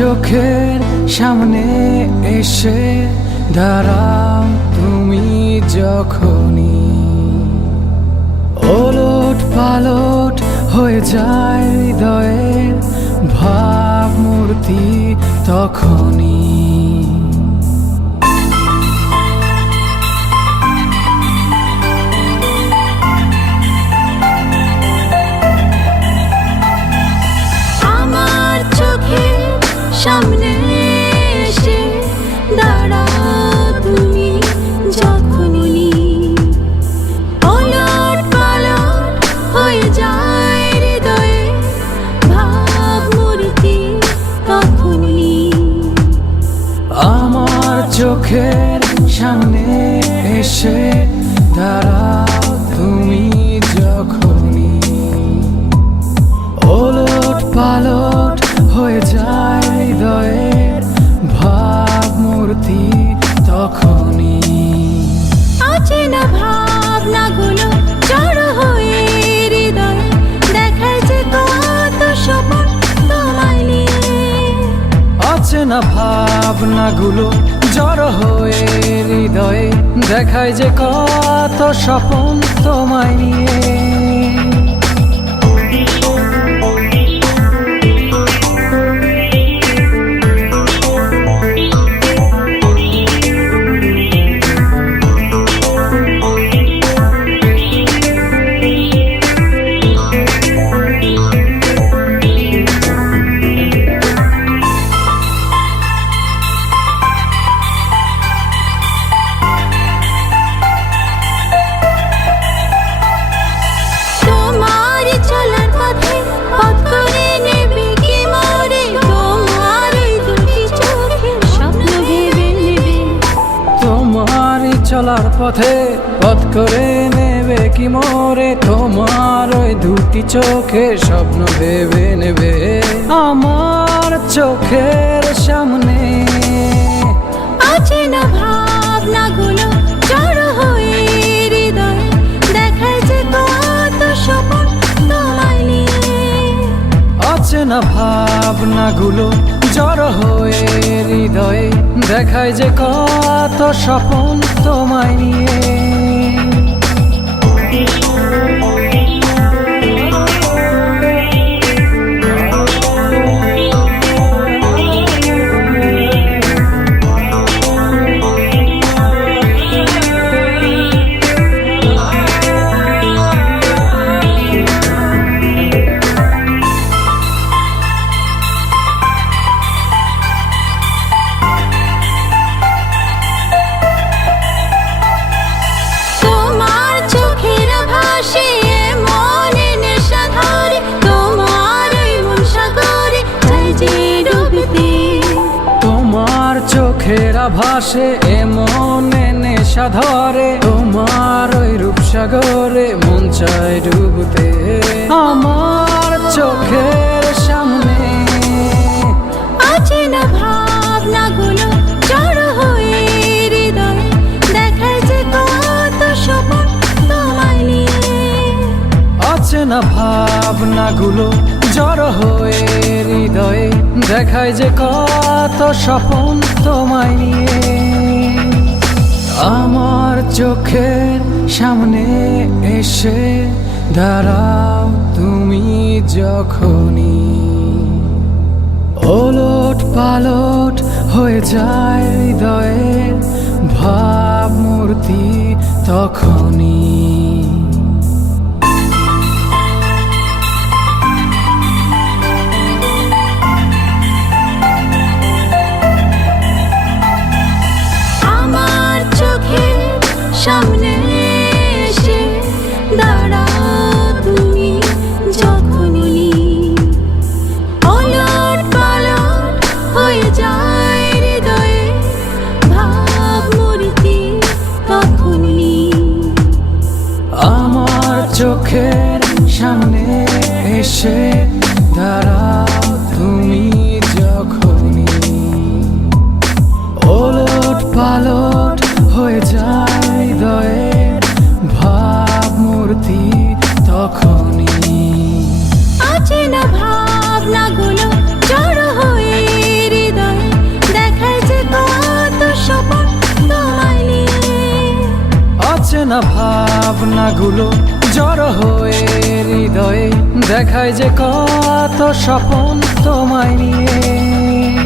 চোখের সামনে এসে দাঁড়াও তুমি যখনই, ওলট পালট হয়ে যায় হৃদয়ের ভাবমূর্তি তখনই। সামনে এসে দাঁড়াও তুমি যখনই, ওলট পালট হয়ে যায় হৃদয়ে ভাবমূর্তি তখনই। আমার চোখের সামনে এসে দাঁড়াও তুমি যখনই, ওলট পালট হয়ে যায় হৃদয়ের ভাবমূর্তি তখনই। অচেনা ভাবনাগুলো জড়ো হয়ে হৃদয়ে দেখায় যে কত স্বপ্ন তোমায় নিয়ে। অচেনা ভাবনাগুলো জড়ো হয়ে হৃদয়ে দেখায় যে কত স্বপ্ন তোমায় নিয়ে। চলার পথে পথ করে নেবে কি মোরে, তোমার ওই দুটি চোখে স্বপ্ন ভেবে নেবে। আমার চোখের সামনে অচেনা ভাবনাগুলো জড়ো হয়ে হৃদয়ে দেখায় যে কত স্বপ্ন তোমায় নিয়ে। অচেনা ভাবনাগুলো জড়ো হয়ে হৃদয়ে দেখায় যে কত স্বপ্ন তোমায় নিয়ে। চোখের আভাসে এমনে নেশা ধরে, তোমার ওই রূপসাগরে মন চায় ডুবতে। আমার চোখের সামনে অচেনা ভাবনাগুলো জড়ো হয়ে হৃদয়ে দেখায় যে কত স্বপ্ন তোমায় নিয়ে। অচেনা ভাবনাগুলো জড়ো হয়ে হৃদয়ে দেখায় যে কত স্বপ্ন তোমায় নিয়ে। আমার চোখের সামনে এসে দাঁড়াও তুমি যখনই, ওলট পালট হয়ে যায় হৃদয়ের ভাবমূর্তি তখনই। সামনে এসে দাঁড়াও তুমি যখনই, ওলট পালট হয়ে যায় হৃদয়ে ভাবমূর্তি তখনই। আমার চোখের সামনে এসে দাঁড়াও তুমি যখনই, ওলট পালট হয়ে যায় হৃদয়ের ভাবমূর্তি তখনই। অচেনা ভাবনাগুলো জড়ো হয়ে অজানা ভাবনাগুলো জড়ো হয়ে হৃদয়ে দেখায় যে কত স্বপন তোমায় নিয়ে।